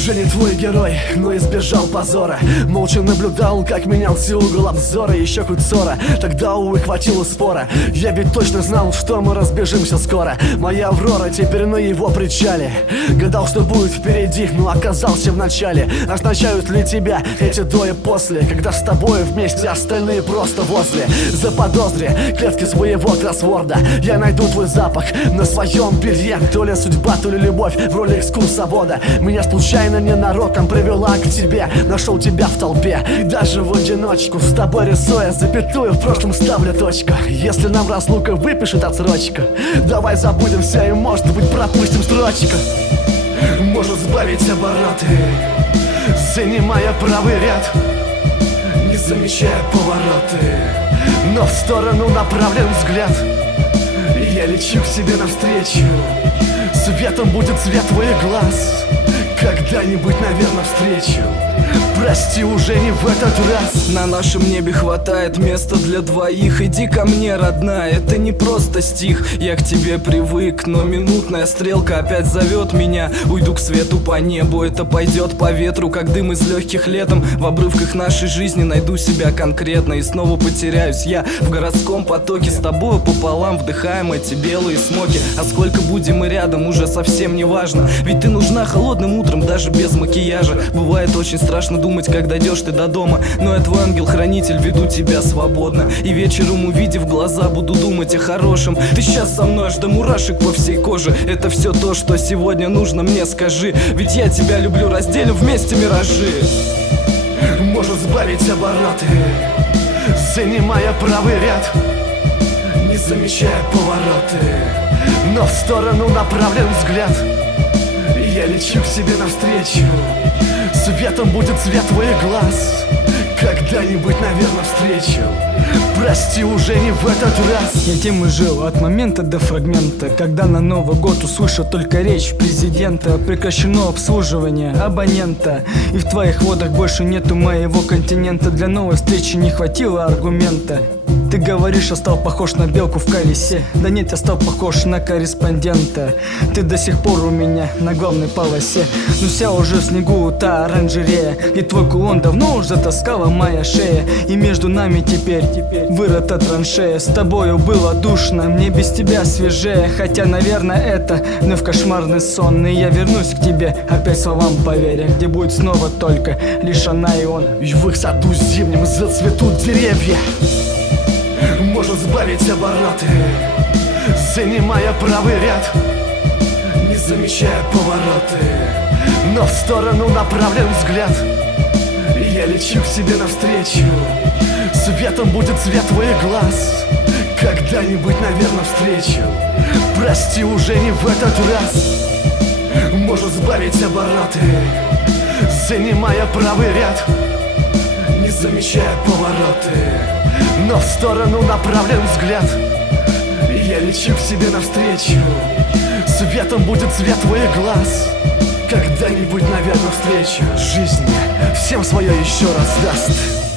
Уже не твой герой, но избежал позора. Молча наблюдал, как менялся угол обзора. Еще хоть ссора, тогда, увы, хватило спора. Я ведь точно знал, что мы разбежимся скоро. Моя Аврора теперь на его причале. Гадал, что будет впереди, но оказался в начале. Означают ли тебя эти до и после, когда с тобой вместе остальные просто возле? Заподозри клетки своего кроссворда. Я найду твой запах на своем белье. То ли судьба, то ли любовь в роли экскурсовода. Меня случайно ненароком привела к тебе. Нашел тебя в толпе и даже в одиночку, с тобой рисуя запятую, в прошлом ставлю точку. Если нам разлука выпишет отсрочку, давай забудем все и, может быть, пропустим строчку. Может сбавить обороты, занимая правый ряд, не замечая повороты, но в сторону направлен взгляд. Я лечу к себе навстречу, светом будет цвет твоих глаз. Когда-нибудь, наверное, встречу. Прости, уже не в этот раз. На нашем небе хватает места для двоих. Иди ко мне, родная, это не просто стих. Я к тебе привык, но минутная стрелка опять зовет меня. Уйду к свету по небу, это пойдет по ветру, как дым из легких летом. В обрывках нашей жизни найду себя конкретно и снова потеряюсь я в городском потоке. С тобою пополам вдыхаем эти белые смоки. А сколько будем мы рядом, уже совсем не важно. Ведь ты нужна холодным утром, даже без макияжа. Бывает очень страшно думать, как дойдешь ты до дома, но я твой ангел-хранитель, веду тебя свободно. И вечером, увидев глаза, буду думать о хорошем. Ты сейчас со мной аж до мурашек по всей коже. Это все то, что сегодня нужно мне, скажи. Ведь я тебя люблю, разделим вместе миражи. Может сбавить обороты, занимая правый ряд, не замечая повороты, но в сторону направлен взгляд. Я лечу к себе навстречу, светом будет цвет твоих глаз. Когда-нибудь, наверное, встречу. Прости, уже не в этот раз. Я тем и жил от момента до фрагмента, когда на Новый год услышал только речь президента. Прекращено обслуживание абонента, и в твоих водах больше нету моего континента. Для новой встречи не хватило аргумента. Ты говоришь, я стал похож на белку в колесе. Да нет, я стал похож на корреспондента. Ты до сих пор у меня на главной полосе. Но вся уже в снегу та оранжерея, и твой кулон давно уже затаскала моя шея. И между нами теперь вырыта траншея. С тобою было душно, мне без тебя свежее. Хотя, наверное, это вновь кошмарный сон. И я вернусь к тебе, опять словам поверя, где будет снова только лишь она и он. И в их саду зимнем зацветут деревья. Может сбавить обороты, занимая правый ряд, не замечая повороты, но в сторону направлен взгляд. Я лечу к себе навстречу, светом будет цвет твоих глаз. Когда-нибудь, наверное, встречу. Прости, уже не в этот раз. Может сбавить обороты, занимая правый ряд, не замечая повороты, но в сторону направлен взгляд. Я лечу к себе навстречу, светом будет цвет твоих глаз. Когда-нибудь, наверное, встречу. Жизнь всем свое еще раз даст.